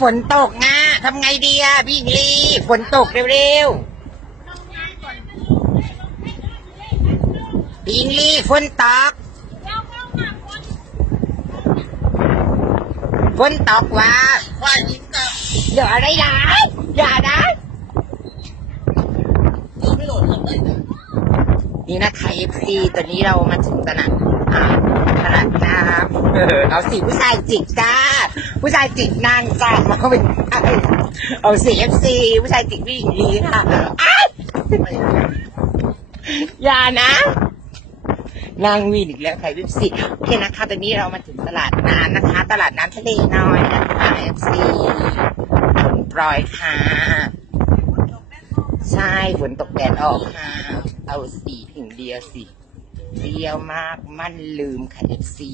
ฝนตกนะทำไงดีอะพี่หญิงลีฝนตกเร็วๆพี่หญิงลีฝนตกฝนตกว่ะฝ่ายหญิงกับอย่าอะไรนะอย่านะเราไม่โหลดทำได้นะนี่นะคะเอฟซีตอนนี้เรามาถึงตลาดอ่าตลาดน้ำเออเอาสิผู้ชายจิกจ้า ผู้ชายจิกนางจ้ามาเป็นไอเอาสิเอฟซีผู้ชายจิกพี่หญิงลีค่ะอ้าวอย่านะนางวีนอีกแล้วใครวิบสิโอเคนะคะ ตอนนี้เรามาถึงตลาดน้ำนะคะ ตลาดน้ำทะเลน้อยนะคะเอฟซีฝนปล่อยค่ะ ใช่ฝนตกแดดออกค่ะ เอาสีถึงเดียวสิเดียวมาก มั่นลืมค่ะเอฟซี